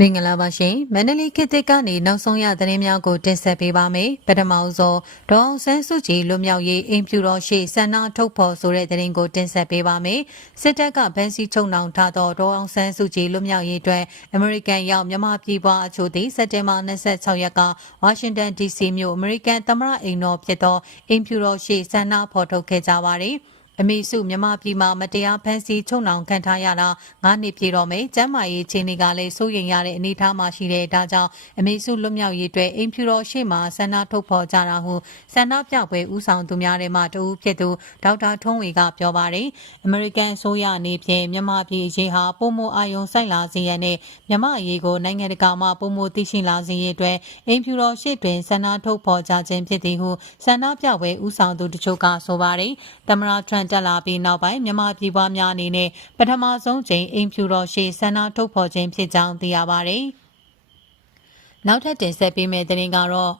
မင်္ဂလာပါရှင်မန္တလေးခေတ်သစ်ကနေနောက်ဆုံးရသတင်းများကိုတင်ဆက်ပေးပါမယ်ပထမဆုံးဒေါအောင်ဆန်းစုကြည်လွတ်မြောက်ရေးအင်ဖြူတော်ရှိဆန္ဒထုတ်ဖော်ဆိုတဲ့သတင်းကိုတင်ဆက်ပေးပါမယ်စစ်တပ်ကဗန်စီချုံနှောင်ထားသောဒေါအောင်ဆန်းစုကြည်လွတ်မြောက်ရေးအတွက်အမေရိကန်ရောက်မြန်မာပြည်ပွားအချို့သည်စက်တင်ဘာ26ရက်ကဝါရှင်တန် DC မြို့အမေရိကန်သမ္မတအိမ်တော်ဖြစ်သောအင်ဖြူတော်ရှိဆန္ဒဖော်ထုတ်ခဲ့ကြပါတယ် အမေစုမြမပြည်မှာမတရားဖမ်းဆီးချုံနှောင်ခံထားရတာ9နှစ်ပြည့်တော့မယ်ကျမ်းမာရေးခြေနေကလည်းစိုးရိမ်ရတဲ့အနေအထားမှာရှိတဲ့ဒါကြောင့်အမေစုလွတ်မြောက်ရေးအတွက်အိမ်ဖြူတော်ရှေ့မှာဆန္ဒထုတ်ဖော်ကြတာဟုဆန္ဒပြပွဲဦးဆောင်သူများထဲမှတဦးဖြစ်သူဒေါက်တာထွန်းဝေကပြောပါတယ်အမေရိကန်အစိုးရအနေဖြင့်မြန်မာပြည်အရေးဟာပုံမအာယုံစိုက်လာစေရတဲ့မြန်မာအရေးကိုနိုင်ငံတကာမှပုံမသိရှိလာစေရတဲ့အိမ်ဖြူတော်ရှေ့တွင်ဆန္ဒထုတ်ဖော်ကြခြင်းဖြစ်သည်ဟုဆန္ဒပြပွဲဦးဆောင်သူတချို့ကဆိုပါတယ်သမ္မတထရန့်တက်လာပြီးနောက်ပိုင်းမြန်မာပြည်ပွားများအနေနဲ့ပထမဆုံးချိန်အိမ်ဖြူတော်ရှိဆန္ဒထုတ်ဖော်ခြင်းဖြစ်ကြောင်းသိရပါတယ်။နောက်ထပ်တင်ဆက်ပေးမယ့်သတင်းကတော့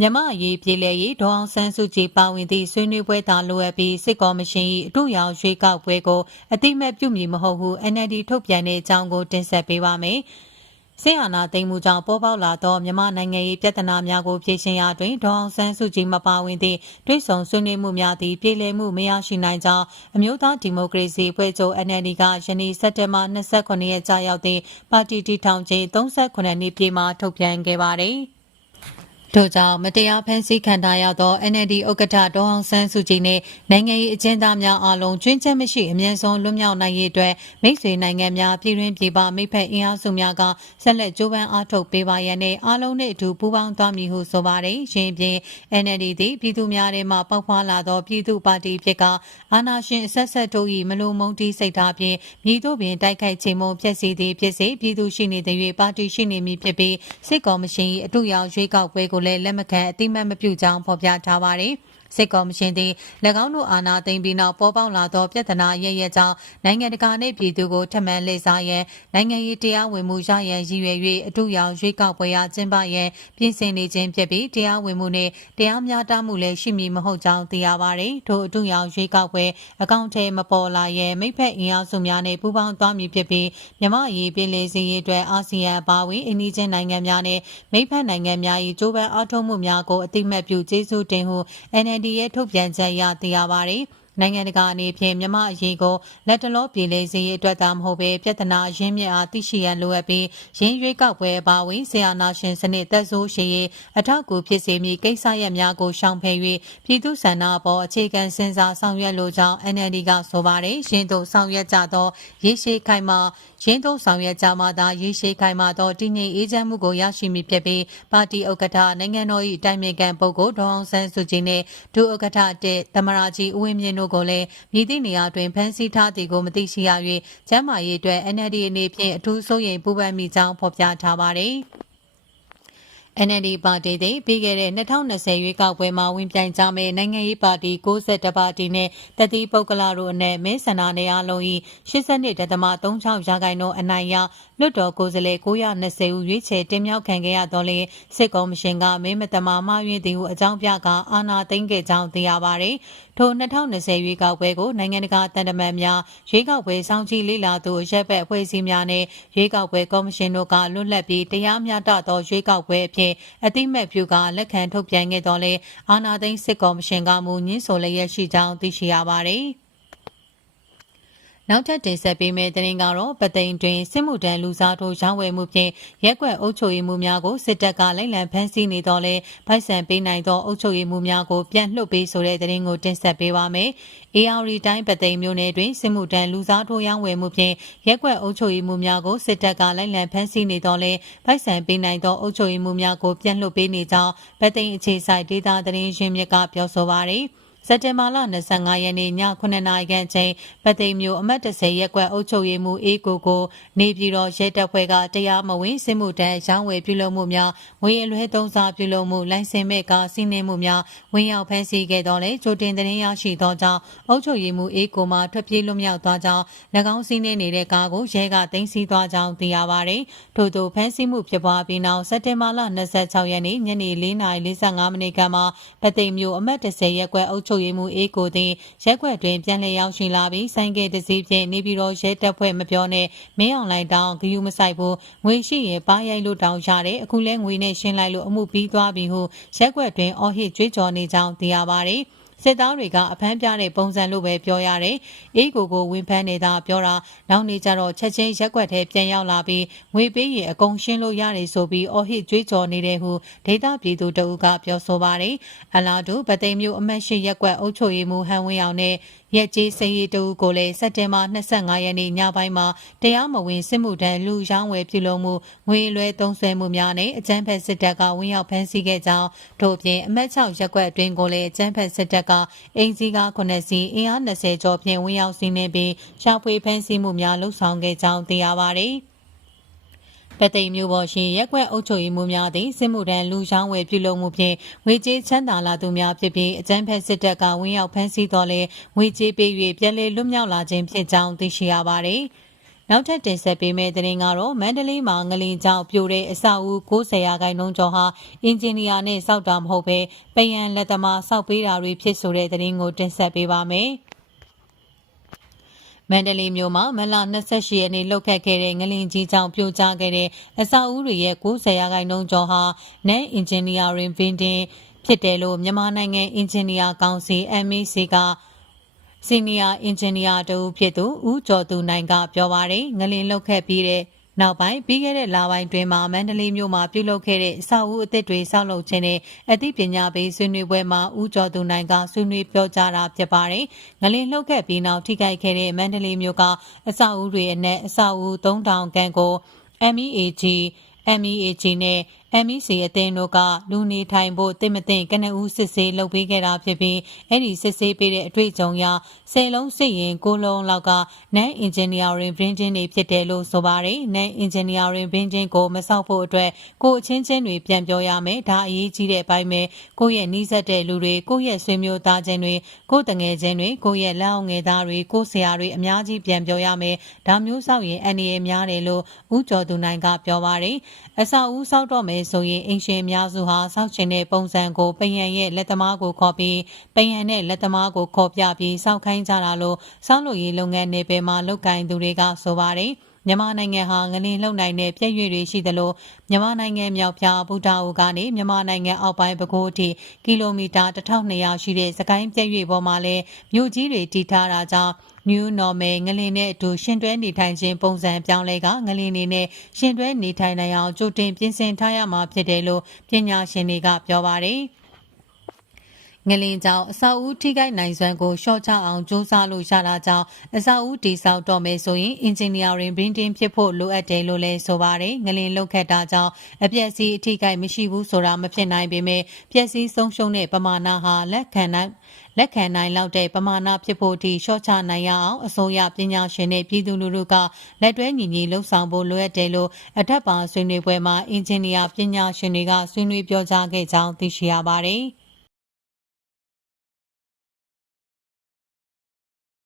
မြမအရေးပြည်လဲရေးဒေါအောင်ဆန်းစုကြည်ပါဝင်သည့်ဆွေးနွေးပွဲသာလိုအပ်ပြီးစစ်ကော်မရှင်၏အထူးရောင်ရွေးကောက်ပွဲကိုအတိမတ်ပြုမည်မဟုတ်ဟု NLD ထုတ်ပြန်တဲ့အကြောင်းကိုတင်ဆက်ပေးပါမယ်။ ဆင်းအာနာသိမ်းမှုကြောင့်ပေါ်ပေါက်လာသောမြန်မာနိုင်ငံရေးပြဿနာများကိုဖြေရှင်းရာတွင်ဒေါအောင်ဆန်းစုကြည်မပါဝင်သည့်တွိဆုံဆွေးနွေးမှုများသည့်ပြည်လည်မှုမရရှိနိုင်ကြောင်းအမျိုးသားဒီမိုကရေစီအဖွဲ့ချုပ် NLD ကယနေ့စက်တင်ဘာ29ရက်ကြာရောက်သည့်ပါတီတီထောင်ခြင်း38နှစ်ပြည့်မှာထုတ်ပြန်ခဲ့ပါသည်။ ထို့ကြောင့်မတရားဖန်ဆီးခံထားရသော NLD ဥက္ကဋ္ဌဒေါအောင်ဆန်းစုကြည်နှင့်နိုင်ငံရေးအကျဉ်းသားများအားလုံးကျွင်းချက်မရှိအမြင့်ဆုံးလွတ်မြောက်နိုင်ရေးအတွက်မိတ်ဆွေနိုင်ငံများပြည်တွင်းပြည်ပမိဖက်အင်အားစုများကဆက်လက်ကြိုးပမ်းအားထုတ်ပေးပါရန်နဲ့အားလုံးနှင့်အတူပူးပေါင်းသွားမည်ဟုဆိုပါတယ်။ရှင်ပြင် NLD သည်ပြည်သူများထဲမှပေါက်ဖွာလာသောပြည်သူပါတီဖြစ်ကအာဏာရှင်အဆက်ဆက်တို့၏မလိုမုန်းတီးစိတ်ထားဖြင့်မြည်တို့ပင်တိုက်ခိုက်ခြင်းမုံဖြစ်စီသည်ဖြစ်စေပြည်သူရှိနေတဲ့၍ပါတီရှိနေမည်ဖြစ်ပြီးစစ်ကော်မရှင်၏အထူးရောင်ရွေးကောက်ပွဲကိုကိုလည်းလက်မခံအတိမတ်မပြုကြောင်းဖော်ပြထားပါတယ်။ စစ်ကော်မရှင်သည်၎င်းတို့အာဏာသိမ်းပြီးနောက်ပေါ်ပေါက်လာသောပြဿနာရရကြောင်းနိုင်ငံတကာနှင့်ပြည်သူကိုထမှန်လှည့်စားရန်နိုင်ငံရေးတရားဝင်မှုရရန်ရည်ရွယ်၍အထူးရောင်ရွေးကောက်ပွဲအားကျင်းပရန်ပြင်ဆင်နေခြင်းဖြစ်ပြီးတရားဝင်မှုနှင့်တရားမျှတမှုလည်းရှိမည်မဟုတ်ကြောင်းသိရပါသည်ထို့အထူးရောင်ရွေးကောက်ပွဲအကောင့်ထဲမပေါ်လာရန်မိဖက်အင်အားစုများနှင့်ပူးပေါင်းသွားမည်ဖြစ်ပြီးမြမအရေးပြည်လေစီရေးအတွက်အာဆီယံအပါအဝင်အင်းကြီးချင်းနိုင်ငံများနှင့်မိဖက်နိုင်ငံများ၏ကြိုးပမ်းအားထုတ်မှုများကိုအတိမတ်ပြုကျေးဇူးတင်ဟု NLD NLD ရဲ့ထုတ်ပြန်ချက်အရသိရပါတယ်။ နိုင်ငံတကာအနေဖြင့်မြမအရေးကိုလက်တလောပြည်လေစေရေးအတွက်သာမဟုတ်ပဲပြဿနာရင်းမြစ်အားသိရှိရန်လိုအပ်ပြီးရင်းရွေးကောက်ပွဲပါဝင်ဆီယာနာရှင်စနစ်သက်ဆိုးရှိရေးအထောက်အကူဖြစ်စေမည်ကိစ္စရပ်များကိုရှောင်ဖယ်၍ပြည်သူ့ဆန္ဒအပေါ်အခြေခံစဉ်းစားဆောင်ရွက်လိုကြောင်း NLD ကဆိုပါတယ်ရင်းတို့ဆောင်ရွက်ကြသောရေရှည်ခိုင်မာရင်းတို့ဆောင်ရွက်ကြမှာသာရေရှည်ခိုင်မာသောတည်ငြိမ်အေးချမ်းမှုကိုရရှိမည်ဖြစ်ပြီးပါတီဥက္ကဋ္ဌနိုင်ငံတော်၏တိုင်ပင်ခံပုဂ္ဂိုလ်ဒေါအောင်ဆန်းစုကြည်နှင့်ဒုဥက္ကဋ္ဌတဲ့သမရာကြီးဦးဝင်းမြင့်တို့ကိုလည်းမြည်သည့်နေရာတွင်ဖမ်းဆီးထားသည်ကိုမသိရှိရ၍ကျမ်းမာရေးအတွက် NLD အနေဖြင့်အထူးစိုးရိမ်ပူပန်မိကြောင်းဖော်ပြထားပါသည်။ NLD ပါတီသည်ပြီးခဲ့တဲ့2020ရွေးကောက်ပွဲမှာဝင်ပြိုင်ကြမယ့်နိုင်ငံရေးပါတီ62ပါတီနဲ့တတိပုဂ္ဂလတို့အနက်မဲဆန္ဒနယ်အားလုံး၏82.36ရာခိုင်နှုန်းအနိုင်ရလွတ်တော်ကိုယ်စားလှယ်920ဦးရွေးချယ်တင်မြှောက်ခံခဲ့ရတော့လေစစ်ကော်မရှင်ကမဲမတမာမှားယွင်းသည်ဟုအကြောင်းပြကအာဏာသိမ်းခဲ့ကြောင်းသိရပါတယ်။ထို2020ရွေးကောက်ပွဲကိုနိုင်ငံတကာတန်တမန်များရွေးကောက်ပွဲစောင့်ကြည့်လေ့လာသူရက်ဘက်အဖွဲ့အစည်းများနဲ့ရွေးကောက်ပွဲကော်မရှင်တို့ကလွတ်လပ်ပြီးတရားမျှတသောရွေးကောက်ပွဲအဖြစ်အတိမတ်ပြုကလက်ခံထုတ်ပြန်ခဲ့တော်လဲအာနာသိန်းစစ်ကော်မရှင်ကမူညင်းဆိုလျက်ရှိကြောင်းသိရှိရပါတယ်။ နောက်ထပ်တင်ဆက်ပေးမယ့်သတင်းကတော့ပသိမ်တွင်စစ်မှုထမ်းလူစားထိုးရောင်းဝယ်မှုဖြင့်ရက်ွက်အုပ်ချုပ်ရေးမှုများကိုစစ်တပ်ကလိုက်လံဖမ်းဆီးနေတော့လဲဗိုက်ဆန်ပေးနိုင်သောအုပ်ချုပ်ရေးမှုများကိုပြန်လွှတ်ပေးဆိုတဲ့သတင်းကိုတင်ဆက်ပေးပါမယ်။ AR တိုင်းပသိမ်မြို့နယ်တွင်စစ်မှုထမ်းလူစားထိုးရောင်းဝယ်မှုဖြင့်ရက်ွက်အုပ်ချုပ်ရေးမှုများကိုစစ်တပ်ကလိုက်လံဖမ်းဆီးနေတော့လဲဗိုက်ဆန်ပေးနိုင်သောအုပ်ချုပ်ရေးမှုများကိုပြန်လွှတ်ပေးနေကြောင်းပသိမ်အခြေဆိုင်ဒေသသတင်းရင်းမြစ်ကပြောဆိုပါရယ်။စ က်တင်ဘာလ25ရက်နေ့ည9နာရီခန့်ချိန်ပသိမ်မျိုးအမတ်30ရက်ကွက်အုပ်ချုပ်ရေးမှူးအေးကိုကိုနေပြည်တော်ရဲတပ်ဖွဲ့ကတရားမဝင်စစ်မှုထမ်းရောင်းဝယ်ပြုလုပ်မှုများငွေအလွှဲသုံးစားပြုလုပ်မှုလိုင်စင်မဲ့ကစီးနှင်းမှုများဝင်ရောက်ဖမ်းဆီးခဲ့တော်လဲကြိုတင်သတင်းရရှိသောကြောင့်အုပ်ချုပ်ရေးမှူးအေးကိုမှထွက်ပြေးလွတ်မြောက်သွားကြောင်း၎င်းစီးနှင်းနေတဲ့ကားကိုရဲကသိမ်းဆည်းသွားကြောင်းသိရပါတယ်။ထို့သောဖမ်းဆီးမှုဖြစ်ပွားပြီးနောက်စက်တင်ဘာလ26ရက်နေ့ညနေ4:45မိနစ်ခန့်မှာပသိမ်မျိုးအမတ်30ရက်ကွက်အုပ်ချုပ်ချုပ်ရေးမှူးအေးကိုသည်ရက်ကွက်တွင်ပြန်လည်ရောက်ရှိလာပြီးဆိုင်ကယ်တစ်စီးဖြင့်နေပြည်တော်ရဲတပ်ဖွဲ့မပြောနဲ့မင်းအောင်လိုင်တောင်ဂယူးမဆိုင်ဘူးငွေရှိရင်ပါရိုက်လို့တောင်ရတယ်အခုလဲငွေနဲ့ရှင်းလိုက်လို့အမှုပြီးသွားပြီဟုရက်ကွက်တွင်အော်ဟစ်ကြွေးကြော်နေကြောင်းသိရပါတယ် စစ်သားတွေကအဖမ်းပြတဲ့ပုံစံလို့ပဲပြောရတယ်။အေးကိုကိုဝင်ဖမ်းနေတာပြောတာနောက်နေကြတော့ချက်ချင်းရက်ွက်ထဲပြန်ရောက်လာပြီးငွေပေးရင်အကုန်ရှင်းလို့ရတယ်ဆိုပြီးအော်ဟစ်ကြွေးကြော်နေတယ်ဟုဒေတာပြည်သူတအုပ်ကပြောဆိုပါတယ်။အလားတူဗသိမ်မျိုးအမတ်ရှိရက်ွက်အုပ်ချုပ်ရေးမှူးဟန်ဝင်းအောင်နဲ့ရက်ကြီးစည်ရီတူကိုလည်းစက်တင်ဘာ25ရက်နေ့ညပိုင်းမှာတရားမဝင်စစ်မှုထမ်းလူရောင်းဝယ်ပြုလုပ်မှုငွေလွှဲသုံးစွဲမှုများနဲ့အကြမ်းဖက်စစ်တပ်ကဝင်ရောက်ဖမ်းဆီးခဲ့ကြောင်းထို့ပြင်အမတ်6ရက်ကွက်အတွင်းကိုလည်းအကြမ်းဖက်စစ်တပ်ကအင်ဂျီကာ9စီအင်အား20ကျော်ဖြင့်ဝင်ရောက်စီးနင်းပြီးရှာဖွေဖမ်းဆီးမှုများလှုပ်ဆောင်ခဲ့ကြောင်းသိရပါသည်ပသိမ်မျိုးပေါ်ရှိရက်ကွက်အုပ်ချုပ်ရေးမှူးများသည်စစ်မှုထမ်းလူချောင်းဝယ်ပြုလုပ်မှုဖြင့်ငွေကြေးချမ်းသာလာသူများဖြစ်ပြီးအကြမ်းဖက်စစ်တပ်ကဝင်းရောက်ဖမ်းဆီးတော်လဲငွေကြေးပေး၍ပြည်လဲလွတ်မြောက်လာခြင်းဖြစ်ကြောင်းသိရှိရပါသည် နောက်ထပ်တင်ဆက်ပေးမယ့်သတင်းကတော့မန္တလေးမှာငလင်ကြောင့်ပြိုတဲ့အဆောက်အဦ90ရာခိုင်နှုန်းကျော်ဟာအင်ဂျင်နီယာနဲ့စောက်တာမဟုတ်ဘဲပယံလက်သမားစောက်ပေးတာတွေဖြစ်ဆိုတဲ့သတင်းကိုတင်ဆက်ပေးပါမယ်။မန္တလေးမြို့မှာမလ28ရက်နေ့လှုပ်ခတ်ခဲ့တဲ့ငလင်ကြီးကြောင့်ပြိုကျခဲ့တဲ့အဆောက်အဦတွေရဲ့90ရာခိုင်နှုန်းကျော်ဟာ Net Engineering Building ဖြစ်တယ်လို့မြန်မာနိုင်ငံအင်ဂျင်နီယာကောင်စီ MEC က စီနီယာအင်ဂျင်နီယာတူဖြစ်သူဦးကျော်သူနိုင်ကပြောပါတယ်ငလင်လှုပ်ခတ်ပြီးတဲ့နောက်ပိုင်းပြီးခဲ့တဲ့လပိုင်းတွင်မှာမန္တလေးမြို့မှာပြုလုပ်ခဲ့တဲ့အဆောက်အဦအသစ်တွေဆောက်လုပ်ခြင်းနဲ့အသိပညာပေးဆွေးနွေးပွဲမှာဦးကျော်သူနိုင်ကဆွေးနွေးပြောကြားတာဖြစ်ပါတယ်။ငလင်လှုပ်ခဲ့ပြီးနောက်ထိခိုက်ခဲ့တဲ့မန္တလေးမြို့ကအဆောက်အဦတွေအနက်အဆောက်အဦ3000ခန့်ကို MEAG MEAG နဲ့ MEC အသင်းတို့ကလူနေထိုင်ဖို့တင်မတင်ကနဦးစစ်ဆေးလုပ်ပေးခဲ့တာဖြစ်ပြီးအဲ့ဒီစစ်ဆေးပေးတဲ့အတွေ့အကြုံအရဆယ်လုံးစစ်ရင်ကိုလုံးလောက်က Non Engineering Printing တွေဖြစ်တယ်လို့ဆိုပါတယ်။ Non Engineering Printing ကိုမဆောက်ဖို့အတွက်ကိုအချင်းချင်းတွေပြန်ပြောရမယ်ဒါအရေးကြီးတဲ့အပိုင်းပဲကိုယ့်ရဲ့နှီးစက်တဲ့လူတွေကိုယ့်ရဲ့ဆွေမျိုးသားချင်းတွေကိုယ့်တငယ်ချင်းတွေကိုယ့်ရဲ့လက်အောင်ငယ်သားတွေကိုယ့်ဆရာတွေအများကြီးပြန်ပြောရမယ်ဒါမျိုးဆောက်ရင်အန်ရများတယ်လို့ဦးကျော်သူနိုင်ကပြောပါတယ်အဆောက်အဦဆောက်တော့မယ်ဆိုရင်အင်ရှင်အများစုဟာစောက်ချင်တဲ့ပုံစံကိုပယံရဲ့လက်သမားကိုခေါ်ပြီးပယံနဲ့လက်သမားကိုခေါ်ပြပြီးစောက်ခိုင်းကြတာလို့စောက်လို့ရေးလုပ်ငန်းနယ်ပယ်မှာလုပ်ကိုင်သူတွေကဆိုပါတယ်မြန်မာနိုင်ငံဟာငလင်လှုပ်နိုင်တဲ့ပြည့်ရွေတွေရှိသလိုမြန်မာနိုင်ငံမြောက်ပြားဘူတာအိုကနေမြန်မာနိုင်ငံအောက်ပိုင်းပဲခူးအထိကီလိုမီတာ1200ရှိတဲ့စကိုင်းပြည့်ရွေပေါ်မှာလည်းမြို့ကြီးတွေတည်ထားတာကြောင့် New Normal ငလင်နဲ့အတူရှင်တွဲနေထိုင်ခြင်းပုံစံပြောင်းလဲကငလင်နေနဲ့ရှင်တွဲနေထိုင်နိုင်အောင်ကြိုတင်ပြင်ဆင်ထားရမှာဖြစ်တယ်လို့ပညာရှင်တွေကပြောပါတယ်။ ငလင်ကြောင့်အဆောက်အဦထိခိုက်နိုင်စွမ်းကိုရှော့ချအောင်စူးစမ်းလို့ရတာကြောင့်အဆောက်အဦတည်ဆောက်တော့မယ်ဆိုရင် engineering building ဖြစ်ဖို့လိုအပ်တယ်လို့လည်းဆိုပါတယ်ငလင်လုတ်ခတ်တာကြောင့်အပျက်စီးအထိခိုက်မရှိဘူးဆိုတာမဖြစ်နိုင်ပေမဲ့ပျက်စီးဆုံးရှုံးတဲ့ပမာဏဟာလက်ခံနိုင်လက်ခံနိုင်လောက်တဲ့ပမာဏဖြစ်ဖို့အထိရှော့ချနိုင်ရအောင်အစိုးရပညာရှင်နဲ့ပြည်သူလူထုကလက်တွဲညီညီလှုပ်ဆောင်ဖို့လိုအပ်တယ်လို့အထက်ပါဆွေးနွေးပွဲမှာအင်ဂျင်နီယာပညာရှင်တွေကဆွေးနွေးပြောကြားခဲ့ကြောင်းသိရှိရပါတယ်။